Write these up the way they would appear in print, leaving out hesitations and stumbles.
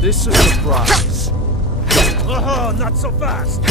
This is a surprise. Oh, not so fast!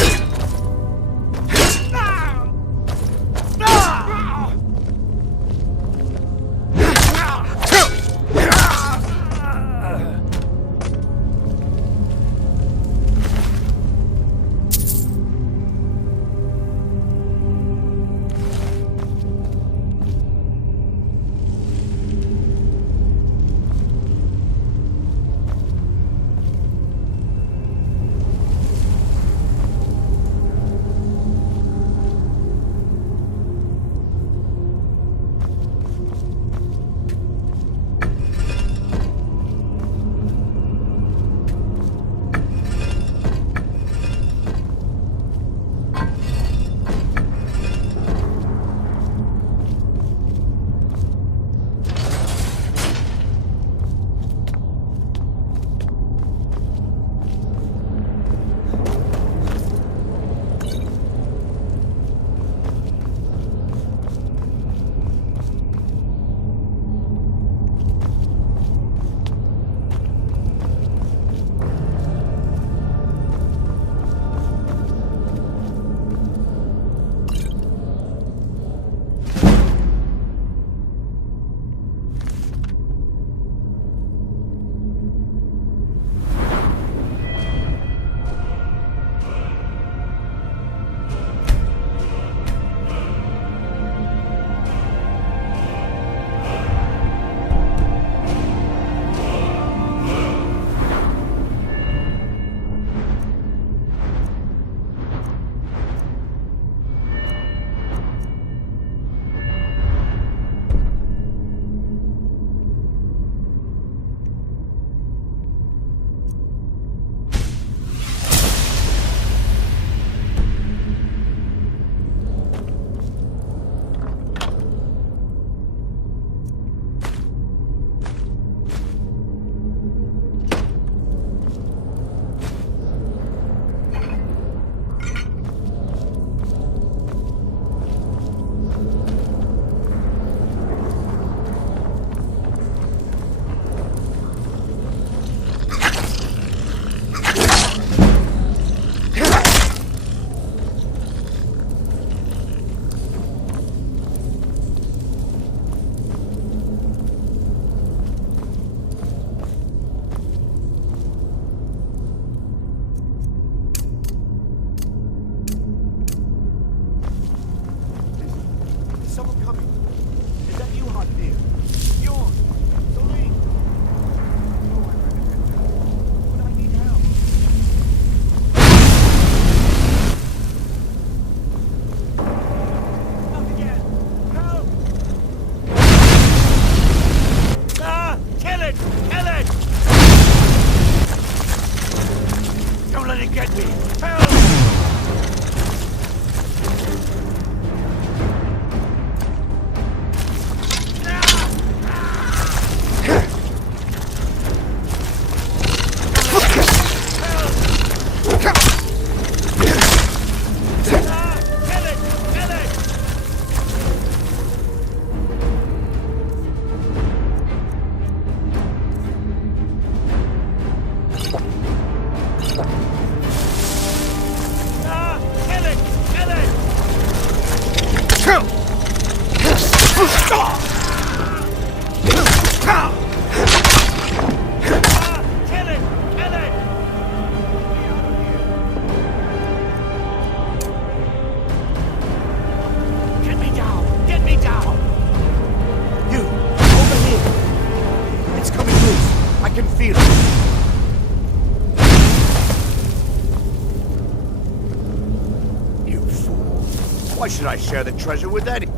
Why should I share the treasure with anyone?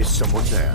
Is someone there?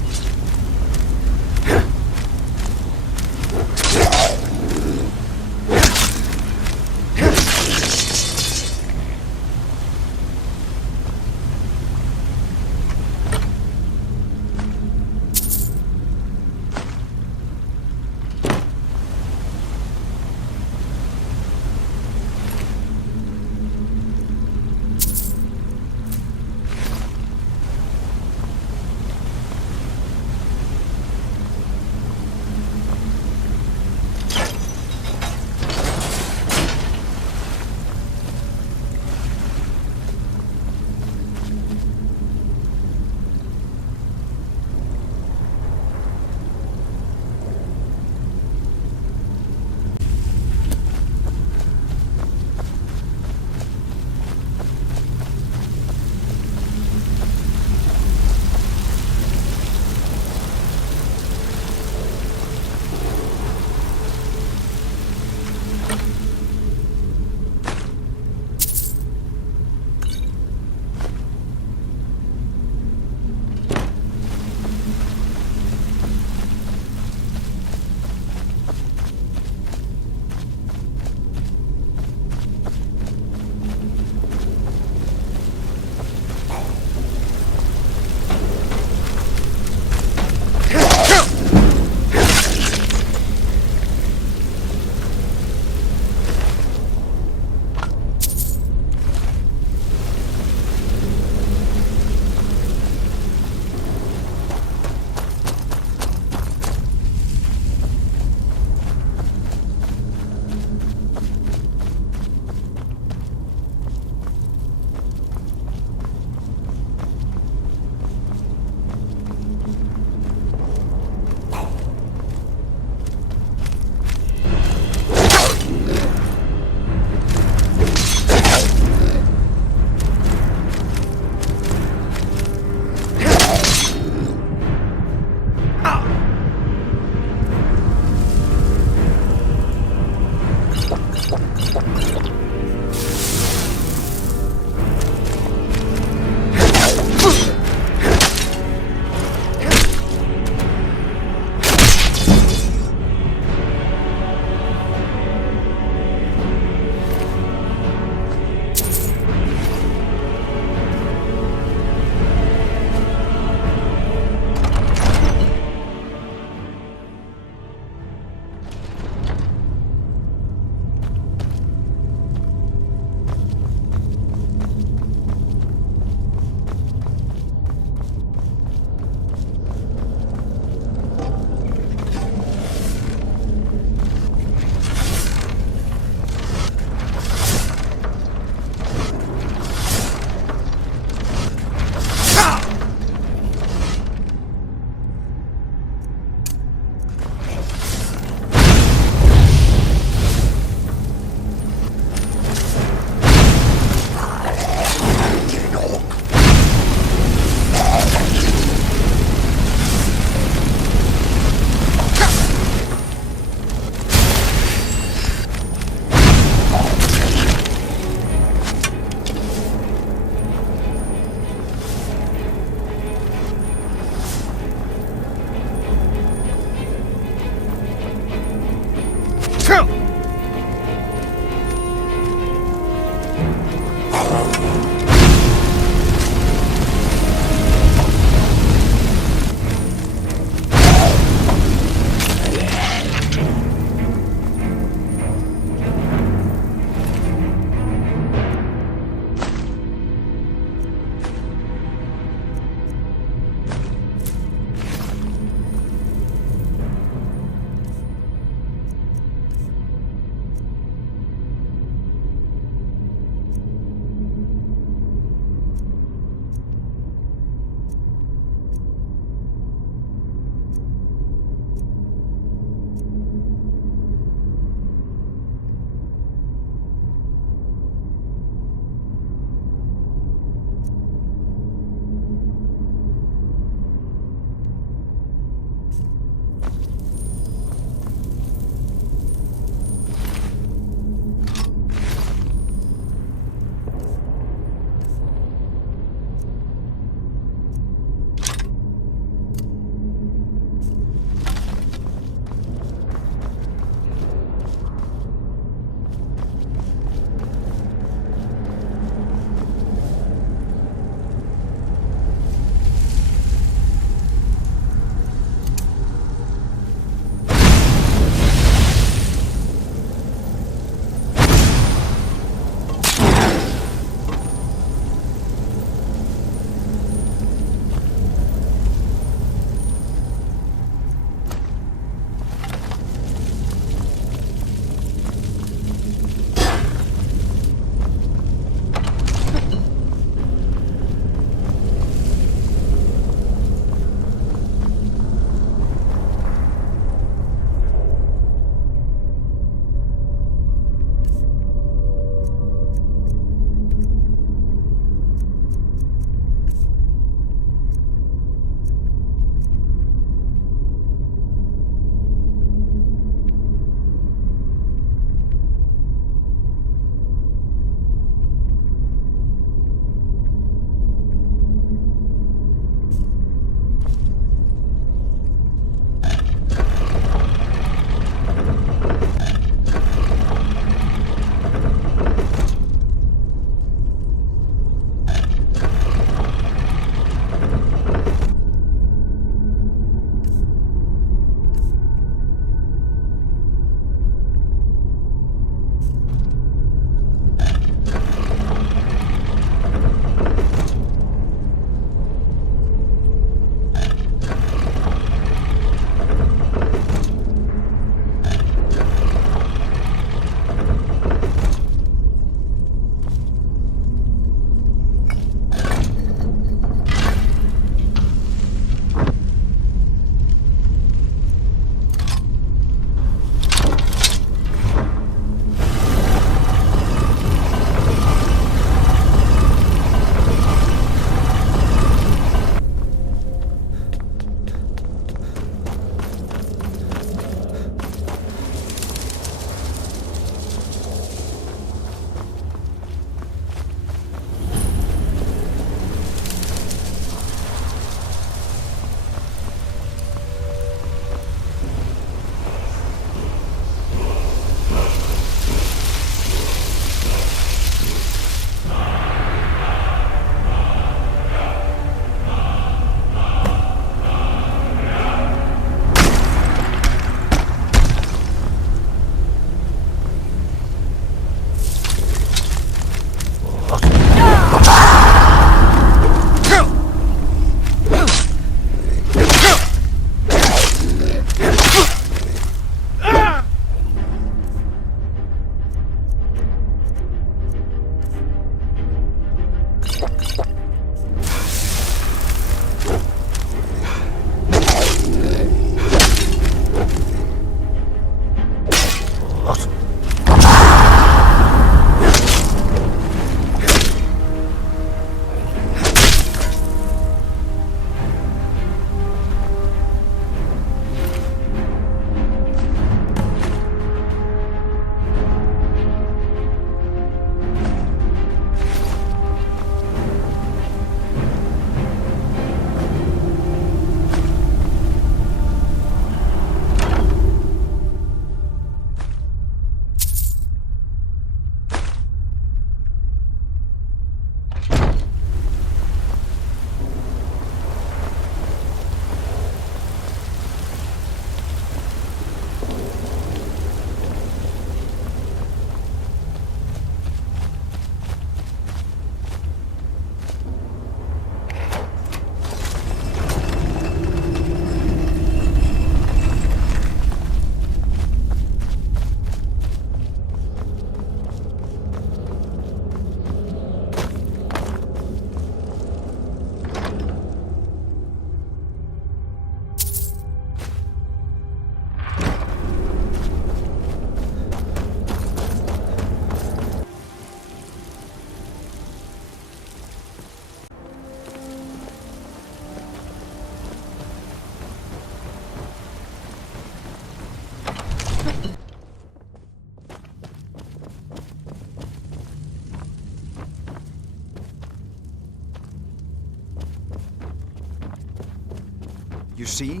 see?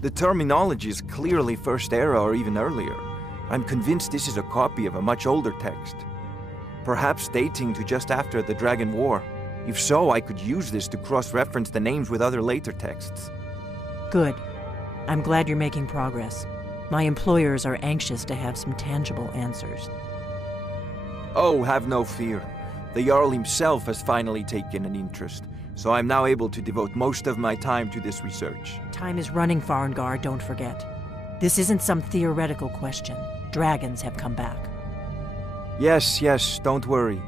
The terminology is clearly First Era or even earlier. I'm convinced this is a copy of a much older text. Perhaps dating to just after the Dragon War. If so, I could use this to cross-reference the names with other later texts. Good. I'm glad you're making progress. My employers are anxious to have some tangible answers. Oh, have no fear. The Jarl himself has finally taken an interest, so I'm now able to devote most of my time to this research. Time is running, Farengar, don't forget. This isn't some theoretical question. Dragons have come back. Yes, don't worry.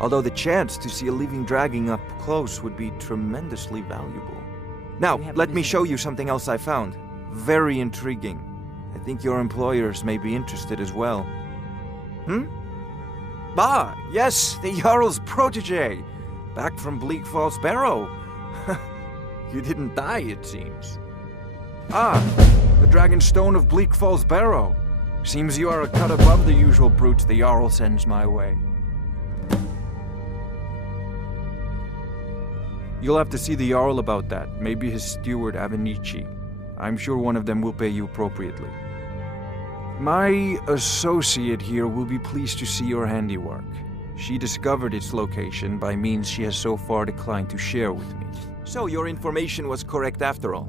Although the chance to see a living dragon up close would be tremendously valuable. Now, let me show you something else I found. Very intriguing. I think your employers may be interested as well. Ah, yes, the Jarl's protege. Back from Bleak Falls Barrow. You didn't die, it seems. Ah, the Dragonstone of Bleak Falls Barrow. Seems you are a cut above the usual brutes the Jarl sends my way. You'll have to see the Jarl about that. Maybe his steward, Avenici. I'm sure one of them will pay you appropriately. My associate here will be pleased to see your handiwork. She discovered its location by means she has so far declined to share with me. So your information was correct after all.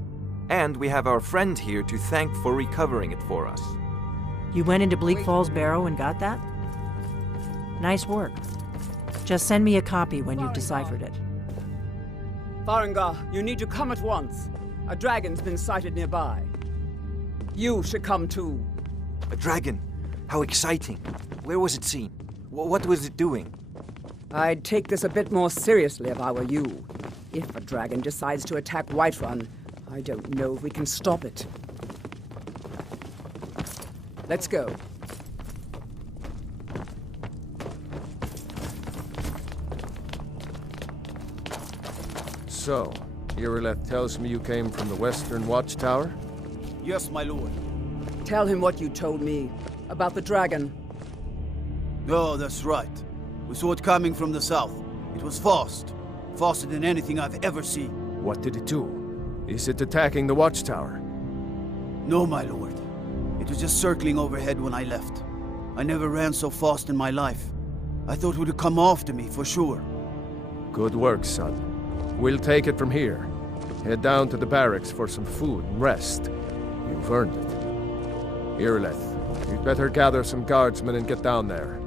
And we have our friend here to thank for recovering it for us. You went into Bleak Falls Barrow and got that? Nice work. Just send me a copy when you've deciphered it. Farengar, you need to come at once. A dragon's been sighted nearby. You should come too. A dragon? How exciting. Where was it seen? What was it doing? I'd take this a bit more seriously if I were you. If a dragon decides to attack Whiterun, I don't know if we can stop it. Let's go. So, Irileth tells me you came from the Western Watchtower? Yes, my lord. Tell him what you told me about the dragon. Oh, that's right. We saw it coming from the south. It was fast. Faster than anything I've ever seen. What did it do? Is it attacking the Watchtower? No, my lord. It was just circling overhead when I left. I never ran so fast in my life. I thought it would come after me, for sure. Good work, son. We'll take it from here. Head down to the barracks for some food and rest. You've earned it. Irileth, you'd better gather some guardsmen and get down there.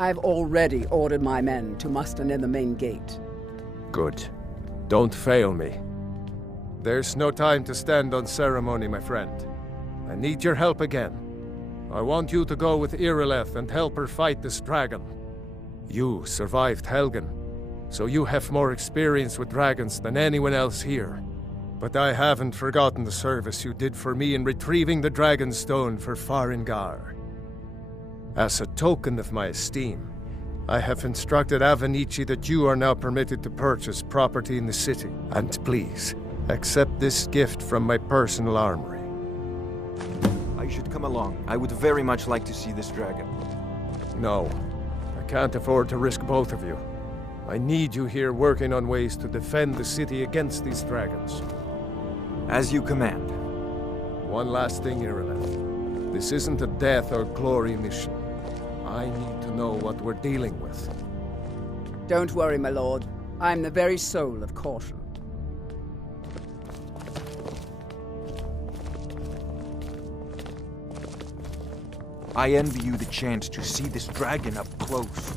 I've already ordered my men to muster near the main gate. Good. Don't fail me. There's no time to stand on ceremony, my friend. I need your help again. I want you to go with Irileth and help her fight this dragon. You survived Helgen, so you have more experience with dragons than anyone else here. But I haven't forgotten the service you did for me in retrieving the Dragonstone for Farengar. As a token of my esteem, I have instructed Avenici that you are now permitted to purchase property in the city. And please, accept this gift from my personal armory. I should come along. I would very much like to see this dragon. No, I can't afford to risk both of you. I need you here working on ways to defend the city against these dragons. As you command. One last thing, Irileth. This isn't a death or glory mission. I need to know what we're dealing with. Don't worry, my lord. I'm the very soul of caution. I envy you the chance to see this dragon up close.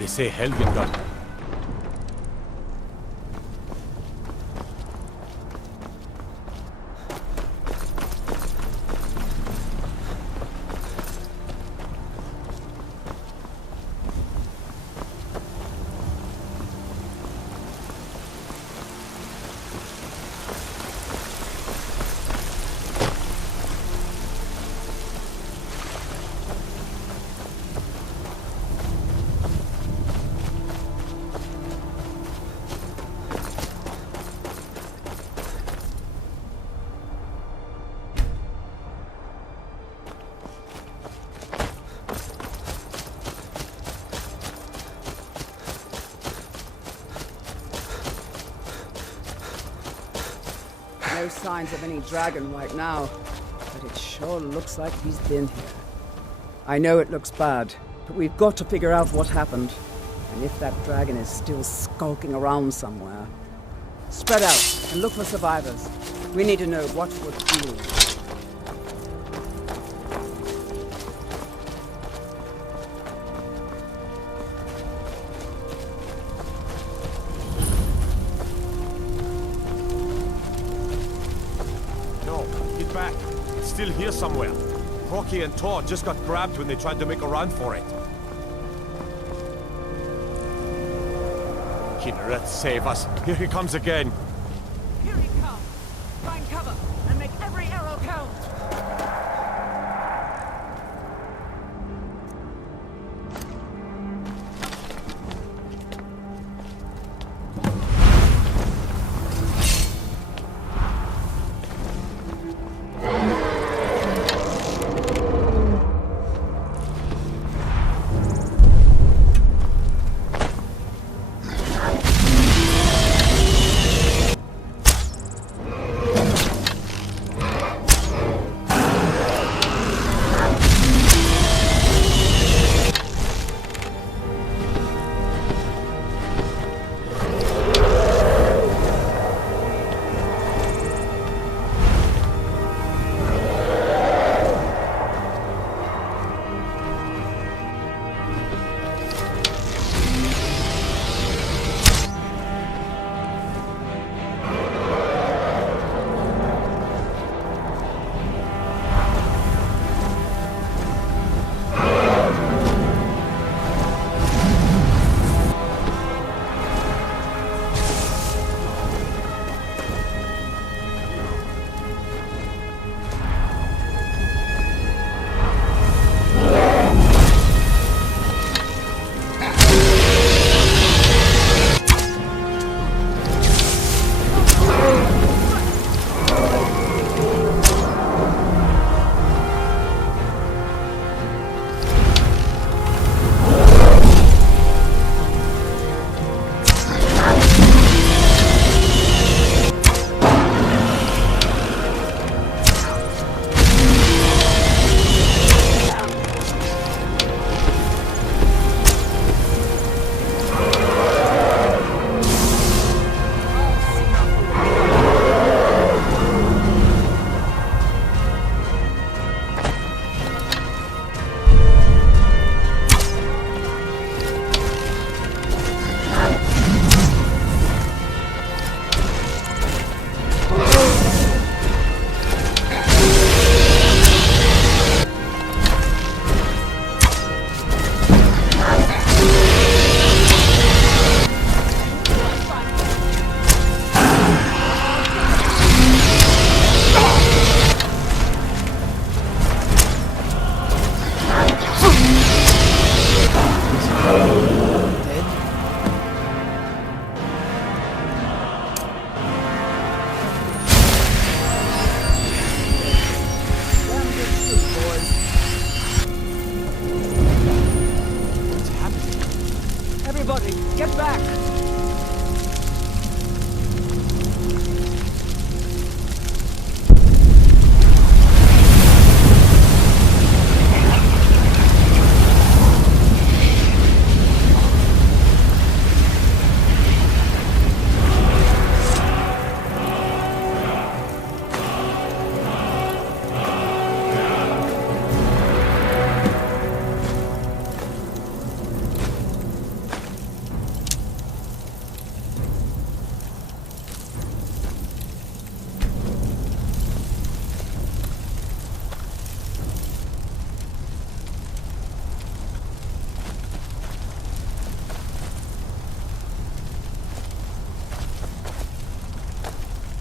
They say Helgen got... no signs of any dragon right now, but it sure looks like he's been here. I know it looks bad, but we've got to figure out what happened. And if that dragon is still skulking around somewhere. Spread out and look for survivors. We need to know what would heal. No, get back. It's still here somewhere. Rocky and Todd just got grabbed when they tried to make a run for it. Kinneret, save us. Here he comes again. Here he comes. Find cover and make every arrow count. Get back!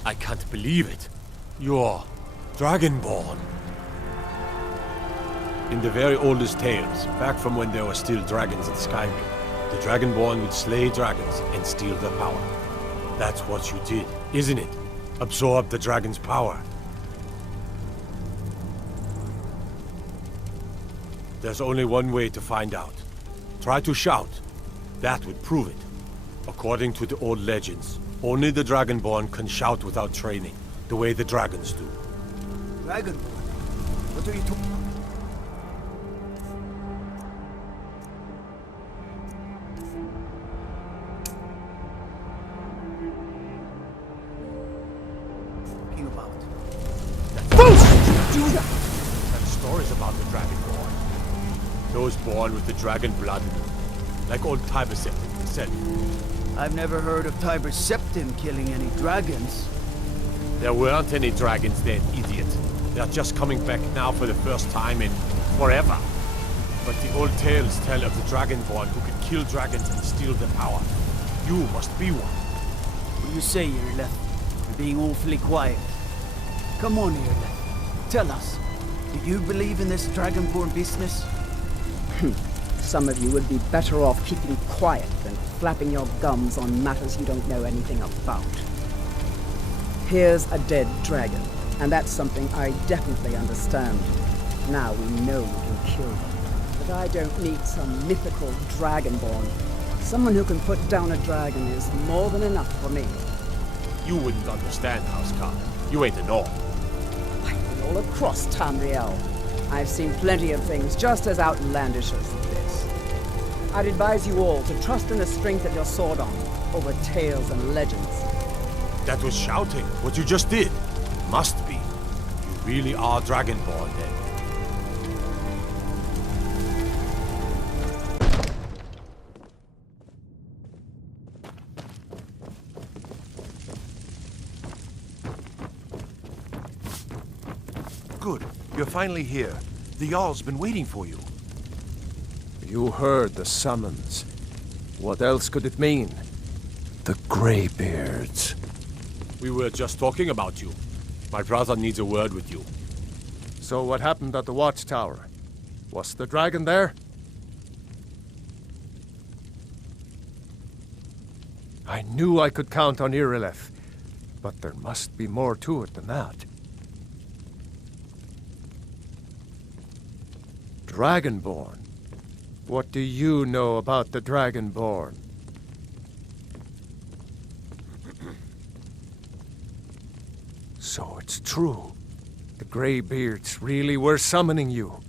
I can't believe it. You're Dragonborn. In the very oldest tales, back from when there were still dragons in Skyrim, the Dragonborn would slay dragons and steal their power. That's what you did, isn't it? Absorb the dragon's power. There's only one way to find out. Try to shout. That would prove it. According to the old legends, only the Dragonborn can shout without training. the way the dragons do. Dragonborn? What are you talking? About? And stories about the Dragonborn. Those born with the dragon blood, like old Tiber Septim himself. I've never heard of Tiber Septim killing any dragons. There weren't any dragons then, idiot. They're just coming back now for the first time in forever. But the old tales tell of the Dragonborn who could kill dragons and steal their power. You must be one. What do you say, Irle? You're being awfully quiet. Come on, Irle. Tell us. Do you believe in this Dragonborn business? Some of you would be better off keeping quiet than flapping your gums on matters you don't know anything about. Here's a dead dragon, and that's something I definitely understand. Now we know we can kill them. But I don't need some mythical Dragonborn. Someone who can put down a dragon is more than enough for me. You wouldn't understand, Housecarl. You ain't a North. I've been all across Tamriel. I've seen plenty of things just as outlandish as this. I'd advise you all to trust in the strength of your sword arm over tales and legends. That was shouting, what you just did. Must be. You really are Dragonborn then. Good. You're finally here. The Jarl's been waiting for you. You heard the summons. What else could it mean? The Greybeards. We were just talking about you. My brother needs a word with you. So what happened at the watchtower? Was the dragon there? I knew I could count on Irileth, but there must be more to it than that. Dragonborn? What do you know about the Dragonborn? So it's true. The Greybeards really were summoning you.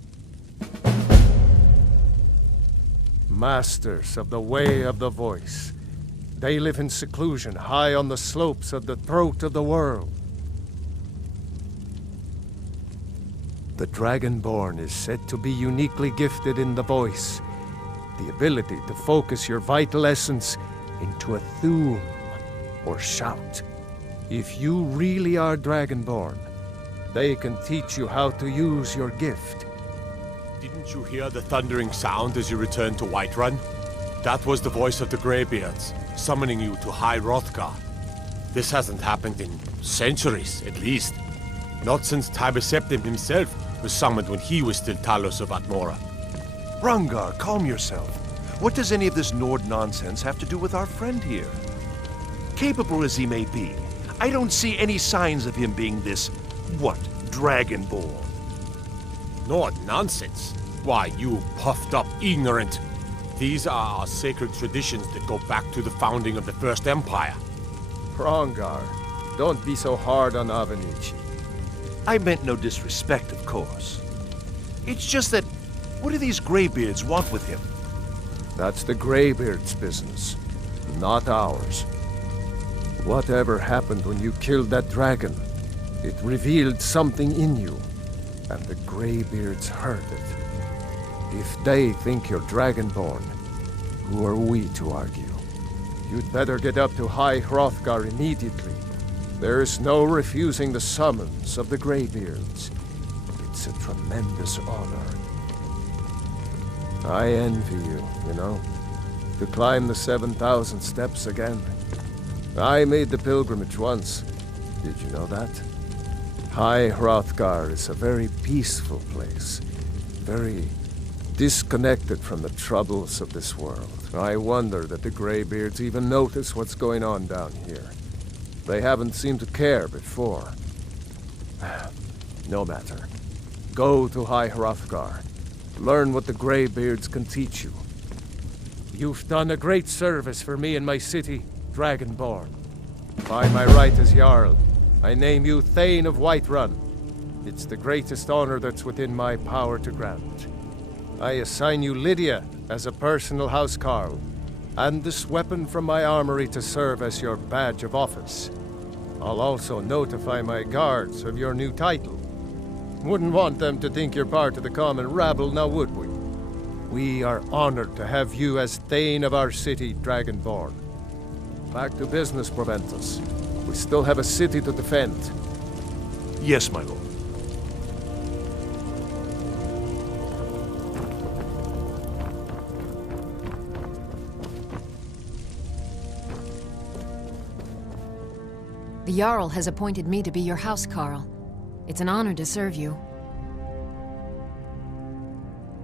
Masters of the Way of the Voice. They live in seclusion high on the slopes of the throat of the world. The Dragonborn is said to be uniquely gifted in the voice, the ability to focus your vital essence into a thum, or shout. If you really are Dragonborn, they can teach you how to use your gift. Didn't you hear the thundering sound as you returned to Whiterun? That was the voice of the Greybeards, summoning you to High Hrothgar. This hasn't happened in centuries, at least. Not since Tiber Septim himself was summoned when he was still Talos of Atmora. Hrongar, calm yourself. What does any of this Nord nonsense have to do with our friend here? Capable as he may be, I don't see any signs of him being this, Dragonborn. Nord nonsense? Why, you puffed up ignorant. These are our sacred traditions that go back to the founding of the First Empire. Hrongar, don't be so hard on Avenici. I meant no disrespect, of course. It's just that, what do these Greybeards want with him? That's the Greybeards' business, not ours. Whatever happened when you killed that dragon, it revealed something in you, and the Greybeards heard it. If they think you're Dragonborn, who are we to argue? You'd better get up to High Hrothgar immediately. There's no refusing the summons of the Greybeards. It's a tremendous honor. I envy you, you know, to climb the 7,000 steps again. I made the pilgrimage once. Did you know that? High Hrothgar is a very peaceful place. Very disconnected from the troubles of this world. I wonder that the Greybeards even notice what's going on down here. They haven't seemed to care before. No matter. Go to High Hrothgar. Learn what the Greybeards can teach you. You've done a great service for me and my city, Dragonborn. By my right as Jarl, I name you Thane of Whiterun. It's the greatest honor that's within my power to grant. I assign you Lydia as a personal housecarl, and this weapon from my armory to serve as your badge of office. I'll also notify my guards of your new title. Wouldn't want them to think you're part of the common rabble, now would we? We are honored to have you as Thane of our city, Dragonborn. Back to business, Proventus. We still have a city to defend. Yes, my lord. The Jarl has appointed me to be your housecarl. It's an honor to serve you.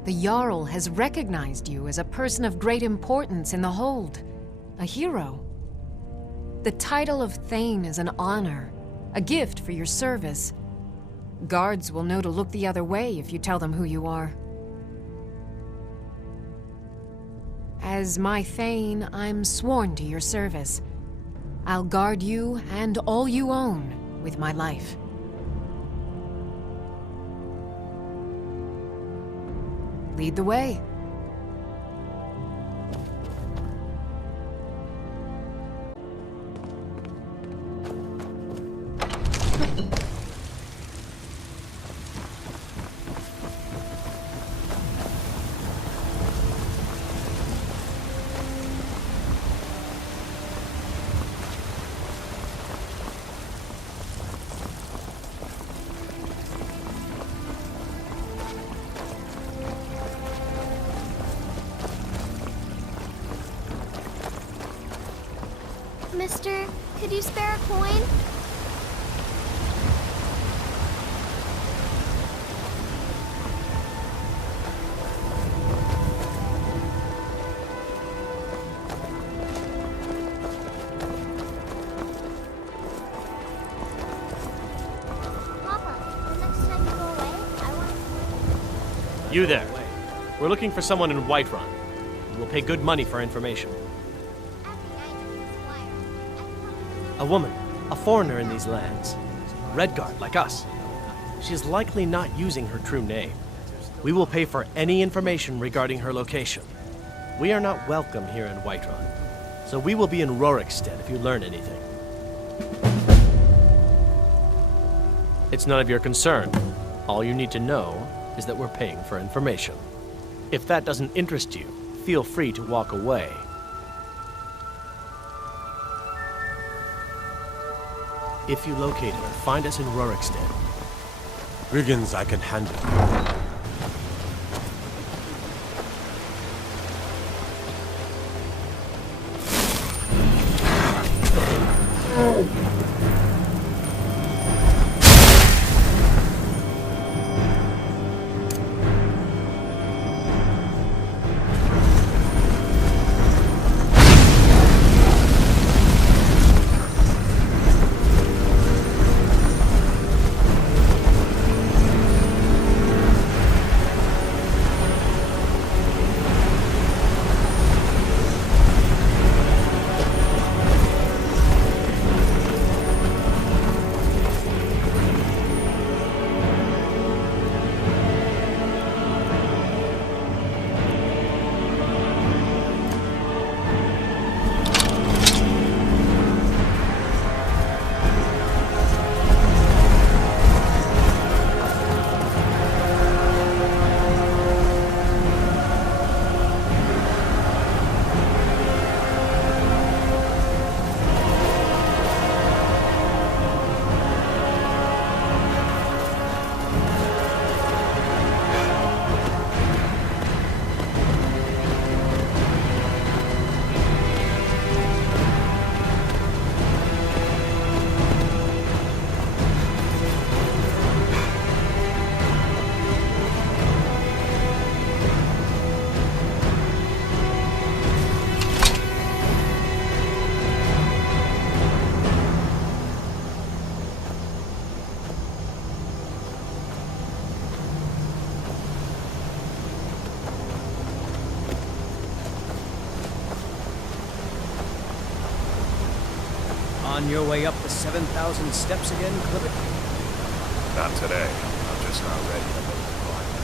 The Jarl has recognized you as a person of great importance in the Hold, a hero. The title of Thane is an honor, a gift for your service. Guards will know to look the other way if you tell them who you are. As my Thane, I'm sworn to your service. I'll guard you and all you own with my life. Lead the way. Mister, could you spare a coin? Papa, the next time you go away, I want... You there. We're looking for someone in Whiterun. We'll pay good money for information. A woman, a foreigner in these lands. Redguard, like us. She's likely not using her true name. We will pay for any information regarding her location. We are not welcome here in Whiterun, so we will be in Rorikstead if you learn anything. It's none of your concern. All you need to know is that we're paying for information. If that doesn't interest you, feel free to walk away. If you locate her, find us in Rorikstead. Brigands I can handle. On your way up the 7,000 steps again, Clifford? Not today. I'm just not ready to make the climb.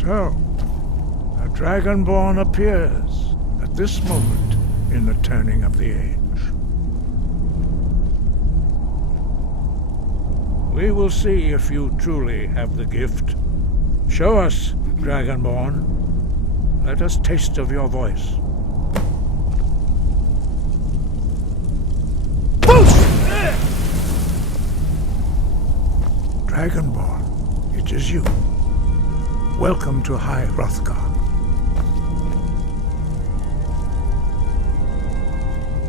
So, a Dragonborn appears at this moment in the turning of the age. We will see if you truly have the gift. Show us, Dragonborn. Let us taste of your voice. Dragonborn, it is you. Welcome to High Hrothgar.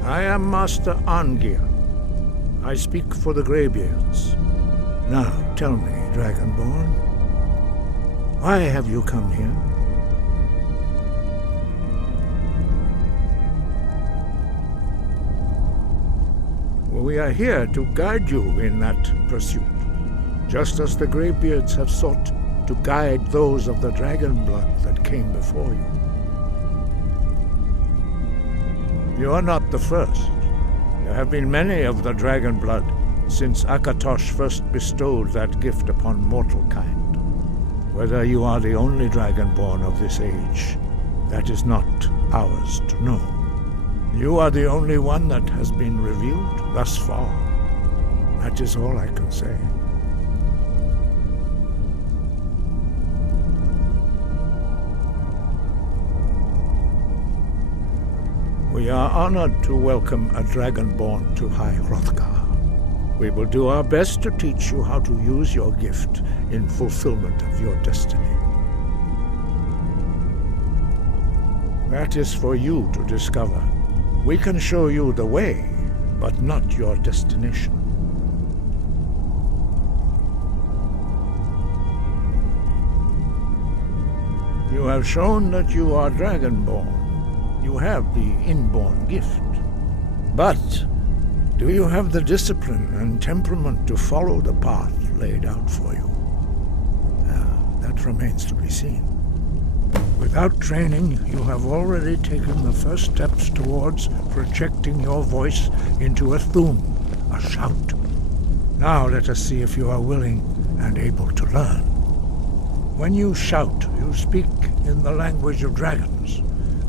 I am Master Arngir. I speak for the Greybeards. Now, tell me, Dragonborn, why have you come here? We are here to guide you in that pursuit, just as the Greybeards have sought to guide those of the dragon blood that came before you. You are not the first. There have been many of the dragon blood since Akatosh first bestowed that gift upon mortal kind. Whether you are the only dragonborn of this age, that is not ours to know. You are the only one that has been revealed thus far. That is all I can say. We are honored to welcome a Dragonborn to High Hrothgar. We will do our best to teach you how to use your gift in fulfillment of your destiny. That is for you to discover. We can show you the way, but not your destination. You have shown that you are Dragonborn. You have the inborn gift. But do you have the discipline and temperament to follow the path laid out for you? That remains to be seen. Without training, you have already taken the first steps towards projecting your voice into a thum, a shout. Now let us see if you are willing and able to learn. When you shout, you speak in the language of dragons.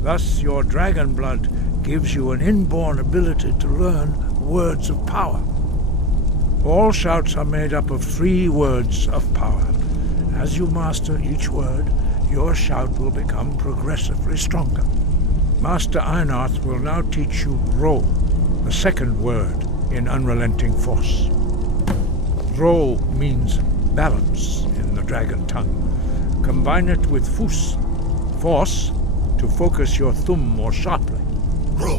Thus, your dragon blood gives you an inborn ability to learn words of power. All shouts are made up of 3 words of power. As you master each word, your shout will become progressively stronger. Master Einarth will now teach you Ro, the second word in Unrelenting Force. Ro means balance in the dragon tongue. Combine it with Fus, force, to focus your thumb more sharply. Ro.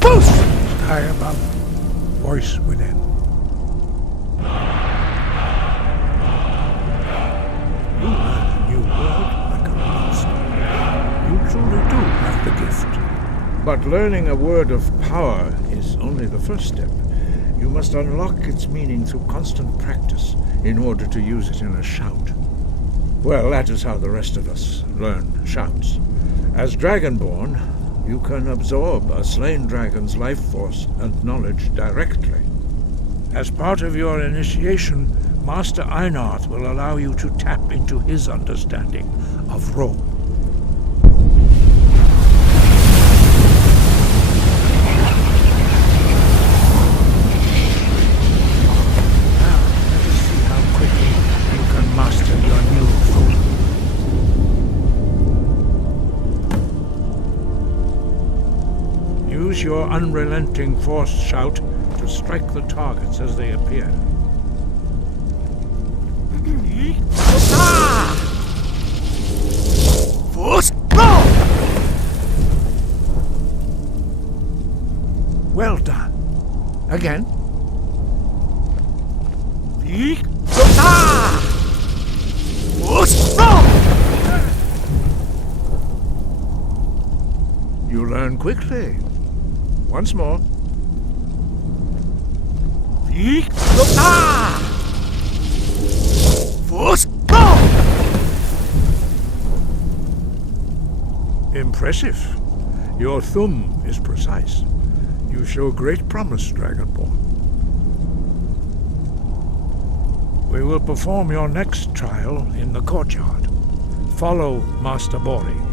Fus! Sky above, voice within. You learn a new word like a monster. You truly do have the gift. But learning a word of power is only the first step. You must unlock its meaning through constant practice in order to use it in a shout. Well, that is how the rest of us learn shouts. As Dragonborn, you can absorb a slain dragon's life force and knowledge directly. As part of your initiation, Master Einarth will allow you to tap into his understanding of Ro. Use your unrelenting force shout to strike the targets as they appear. Well done. Again. You learn quickly. Once more. Impressive. Your thumb is precise. You show great promise, Dragonborn. We will perform your next trial in the courtyard. Follow Master Bori.